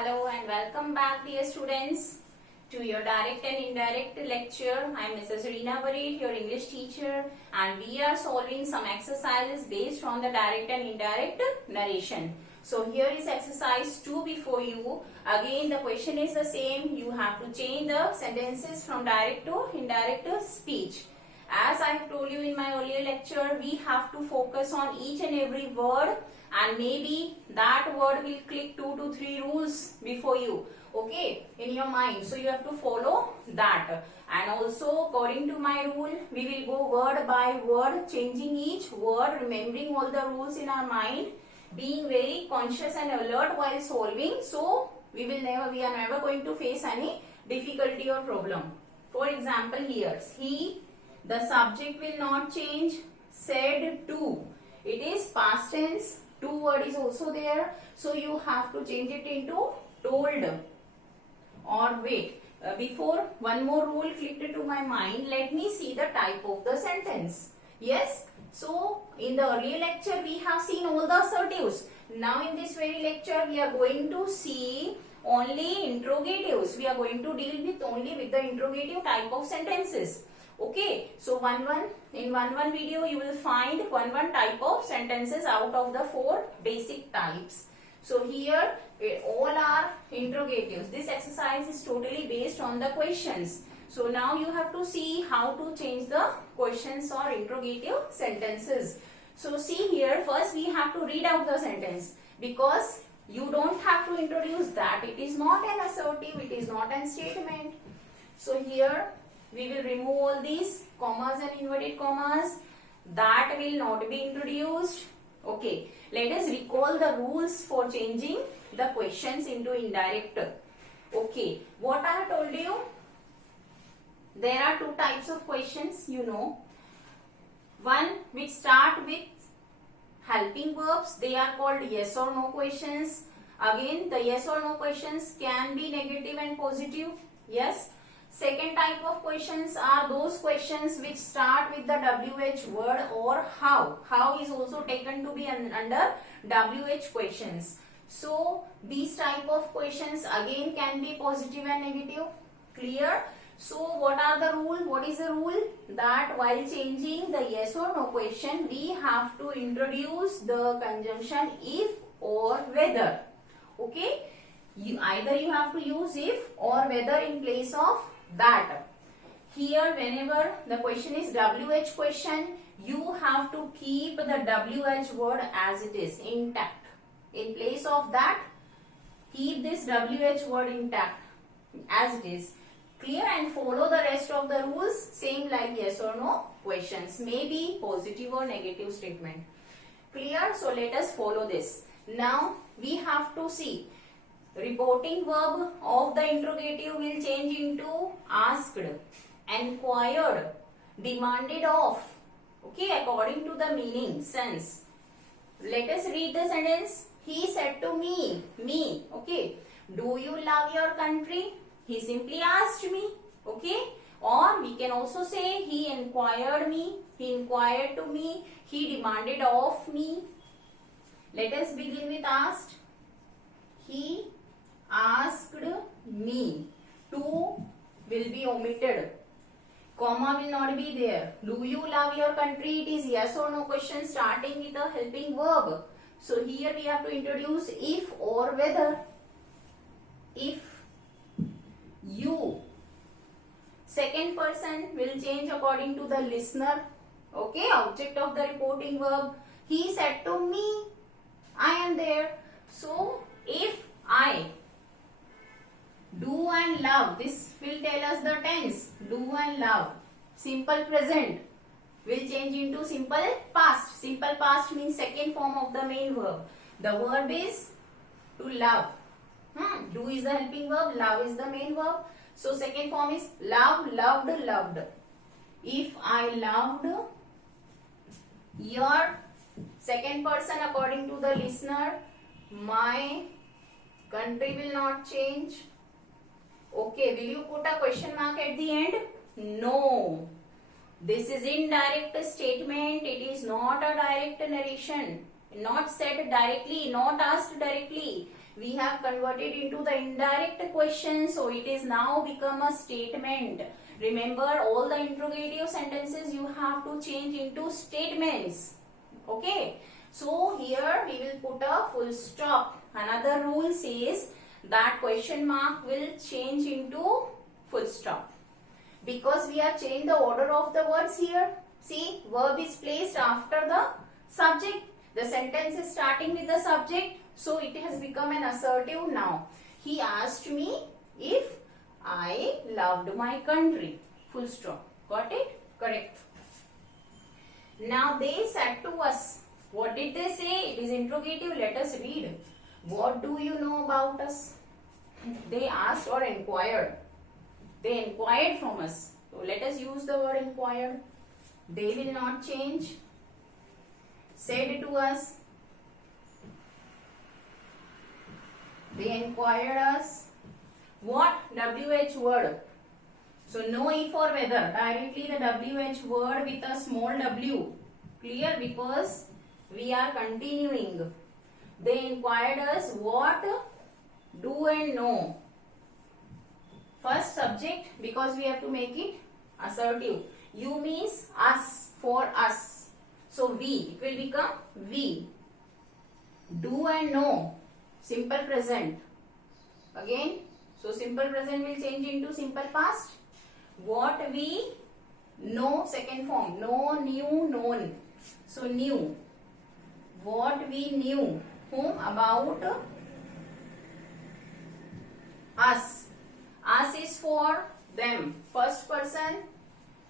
Hello and welcome back, dear students, to your direct and indirect lecture. I am Mrs. Reena Barid, your English teacher, and we are solving some exercises based on the direct and indirect narration. So here is exercise 2 before you. Again, the question is the same. You have to change the sentences from direct to indirect speech. As I have told you in my earlier lecture, we have to focus on each and every word, and maybe that word will click 2 to 3 rules before you, okay, in your mind. So you have to follow that. And also, according to my rule, we will go word by word, changing each word, remembering all the rules in our mind, being very conscious and alert while solving. So we are never going to face any difficulty or problem. For example, here, he, the subject will not change, said to. It is past tense. To word is also there, so you have to change it into told. Or wait, before one more rule clicked to my mind. Let me see the type of the sentence. Yes, so in the earlier lecture we have seen all the assertives. Now in this very lecture we are going to see only interrogatives. We are going to deal with only with the interrogative type of sentences. Okay, so in one video you will find one type of sentences out of the 4 basic types. So here all are interrogatives. This exercise is totally based on the questions. So now you have to see how to change the questions or interrogative sentences. So see here, first we have to read out the sentence, because you don't have to introduce that. It is not an assertive, it is not an statement. So here we will remove all these commas and inverted commas. That will not be introduced. Okay, let us recall the rules for changing the questions into indirect. Okay, what I have told you, there are 2 types of questions, you know. One which start with helping verbs, they are called yes or no questions. Again, the yes or no questions can be negative and positive. Yes. Second type of questions are those questions which start with the WH word or how. How is also taken to be under WH questions. So these type of questions again can be positive and negative. Clear? So what are the rule? What is the rule? That while changing the yes or no question, we have to introduce the conjunction if or whether. Okay? Either you have to use if or whether in place of that. Here whenever the question is WH question, you have to keep the WH word as it is, intact. In place of that, keep this WH word intact as it is. Clear? And follow the rest of the rules, same like yes or no questions, maybe positive or negative statement. Clear? So let us follow this. Now we have to see, reporting verb of the interrogative will change into asked, enquired, demanded of. Okay, according to the meaning, sense. Let us read the sentence. He said to me. Okay. Do you love your country? He simply asked me. Okay. Or we can also say he inquired me. He inquired to me. He demanded of me. Let us begin with asked. He asked me. To will be omitted. Comma will not be there. Do you love your country? It is yes or no question starting with a helping verb. So here we have to introduce if or whether. If you. Second person will change according to the listener. Okay, object of the reporting verb. He said to me, I am there. So if I. Do and love, this will tell us the tense. Do and love. Simple present will change into simple past. Simple past means second form of the main verb. The verb is to love. Do is the helping verb, love is the main verb. So second form is love, loved, loved. If I loved your, second person according to the listener, my country will not change. Okay, will you put a question mark at the end? No. This is indirect statement. It is not a direct narration. Not said directly, not asked directly. We have converted into the indirect question, so it is now become a statement. Remember, all the interrogative sentences you have to change into statements. Okay. So here we will put a full stop. Another rule says that question mark will change into full stop. Because we have changed the order of the words here. See, verb is placed after the subject. The sentence is starting with the subject. So it has become an assertive now. He asked me if I loved my country. Full stop. Got it? Correct. Now they said to us. What did they say? It is interrogative. Let us read. What do you know about us? They asked or inquired. They inquired from us. So let us use the word inquired. They will not change. Said to us. They inquired us. What? WH word. So no E for whether. Directly the WH word with a small w. Clear? Because we are continuing. They inquired us what do and know. First subject, because we have to make it assertive. You means us, for us. So we, it will become we. Do and know. Simple present. Again, so simple present will change into simple past. What we know, second form. Know, knew, known. So knew. What we knew. Whom? About us. Us is for them. First person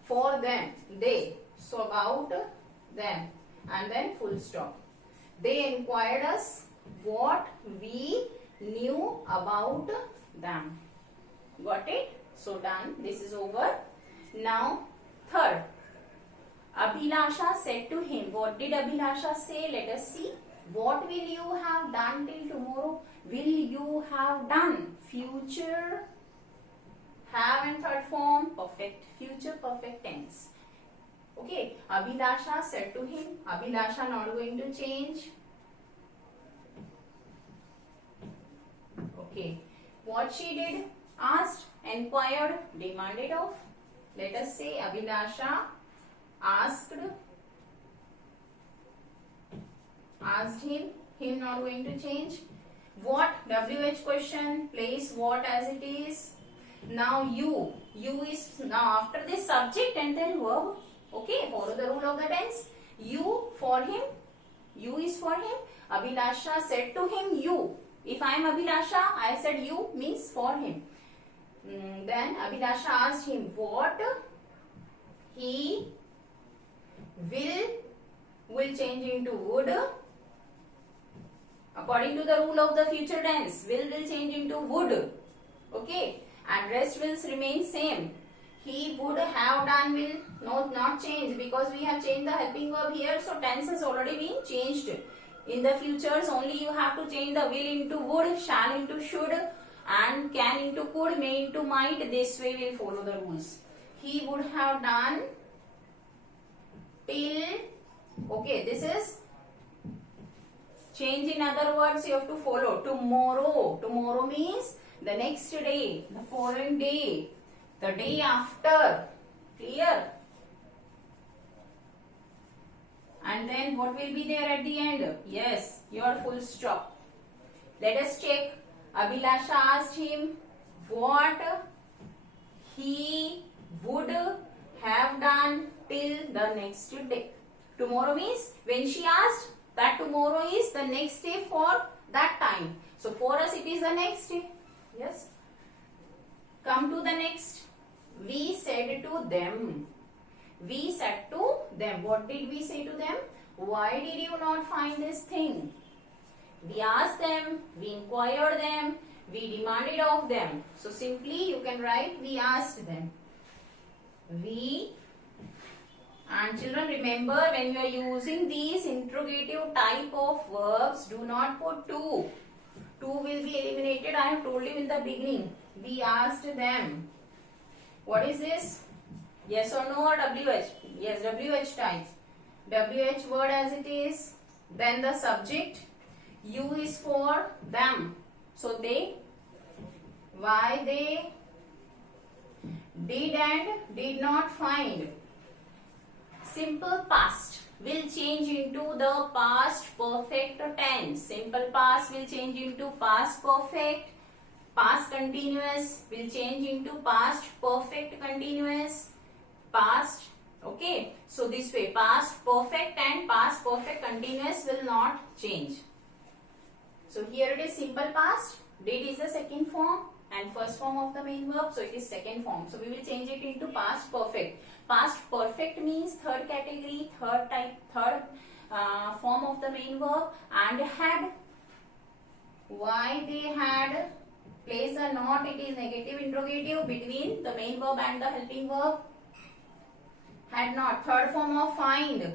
for them. They. So about them. And then full stop. They inquired us what we knew about them. Got it? So done. This is over. Now third. Abhilasha said to him. What did Abhilasha say? Let us see. What will you have done till tomorrow? Will you have done? Future. Have and third form. Perfect. Future perfect tense. Okay. Abhilasha said to him. Abhilasha not going to change. Okay. What she did? Asked, inquired, demanded of. Let us say Abhilasha asked him not going to change. What? WH question, place what as it is. Now you is now after this subject and then verb. Okay, follow the rule of the tense. You for him, you is for him. Abhilasha said to him you. If I am Abhilasha, I said you means for him. Then Abhilasha asked him what he will change into would. According to the rule of the future tense, will change into would. Okay, and rest will remain same. He would have done will not change because we have changed the helping verb here. So tense has already been changed. In the futures only you have to change the will into would, shall into should, and can into could, may into might. This way we will follow the rules. He would have done till. Okay, this is change. In other words, you have to follow tomorrow. Tomorrow means the next day, the following day, the day after. Clear? And then what will be there at the end? Yes, your full stop. Let us check. Abhilasha asked him what he would have done till the next day. Tomorrow means when she asked that tomorrow is the next day for that time. So for us it is the next day. Yes. Come to the next. We said to them. We said to them. What did we say to them? Why did you not find this thing? We asked them. We inquired them. We demanded of them. So simply you can write we asked them. We. And children, remember when you are using these interrogative type of verbs, do not put to. To will be eliminated. I have told you in the beginning. We asked them. What is this? Yes or no or WH? Yes, WH type. WH word as it is. Then the subject. You is for them. So why they did and did not find. Simple past will change into the past perfect tense. Simple past will change into past perfect. Past continuous will change into past perfect continuous. Past, okay. So this way, past perfect and past perfect continuous will not change. So here it is simple past. Did is the second form and first form of the main verb, so it is second form. So we will change it into past perfect. Past perfect means third category, third type, third form of the main verb. And had, why they had, place a not, it is negative interrogative between the main verb and the helping verb. Had not, third form of find.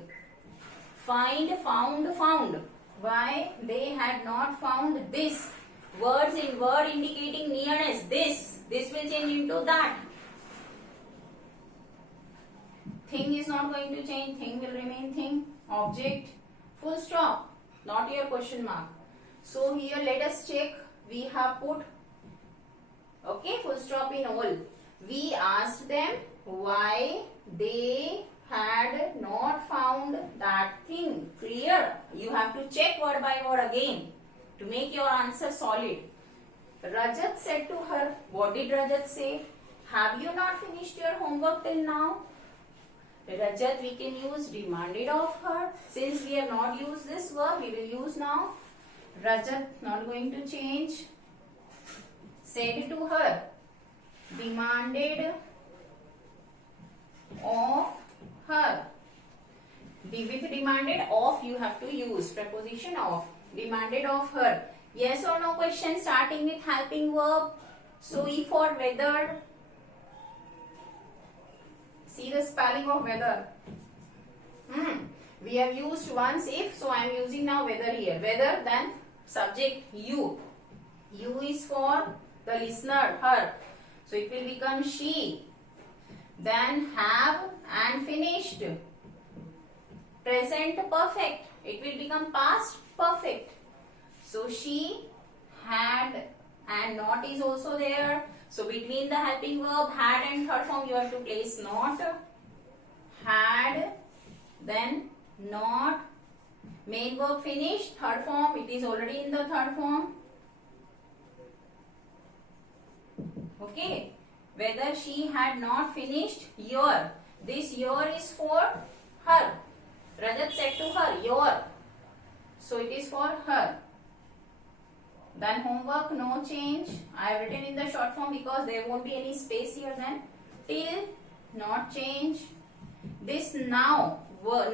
Find, found, found. Why they had not found this. Words in word indicating nearness. This will change into that. Thing is not going to change. Thing will remain thing. Object. Full stop. Not your question mark. So here let us check. We have put, okay, full stop in all. We asked them why they had not found that thing. Clear? You have to check word by word again to make your answer solid. Rajat said to her, what did Rajat say? Have you not finished your homework till now? Rajat we can use demanded of her. Since we have not used this verb, we will use now. Rajat, not going to change. Said to her, demanded of her. With demanded of you have to use preposition of. Demanded of her. Yes or no question starting with helping verb. So if or whether. See the spelling of whether. We have used once if, so I am using now whether here. Whether, then subject you. You is for the listener, her. So it will become she. Then have and finished. Present perfect. It will become past perfect. So she had and not is also there. So between the helping verb had and third form you have to place not. Had, then not. Main verb finished, third form, it is already in the third form. Okay. Whether she had not finished your. This your is for her. Rajat said to her, your. So it is for her. Then homework, no change. I have written in the short form because there won't be any space here then. Till, not change. This now,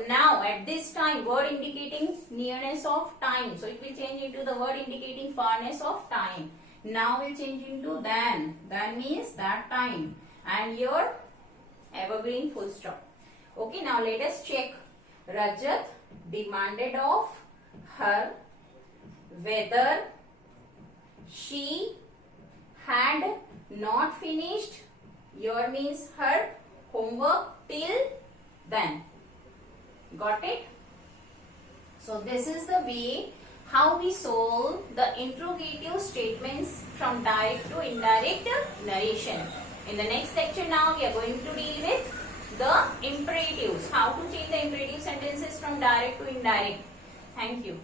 now at this time, word indicating nearness of time. So it will change into the word indicating farness of time. Now will change into then. Then means that time. And your evergreen full stop. Okay, now let us check. Rajat demanded of her whether she had not finished your means her homework till then. Got it? So this is the way how we solve the interrogative statements from direct to indirect narration. In the next lecture now we are going to deal with the imperatives. How to change the imperative sentences from direct to indirect. Thank you.